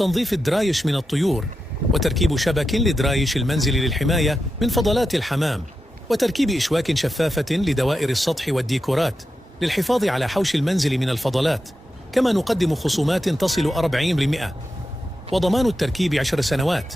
تنظيف الدرايش من الطيور، وتركيب شبك لدرايش المنزل للحماية من فضلات الحمام، وتركيب إشواك شفافة لدوائر السطح والديكورات للحفاظ على حوش المنزل من الفضلات. كما نقدم خصومات تصل 40%، وضمان التركيب 10 سنوات.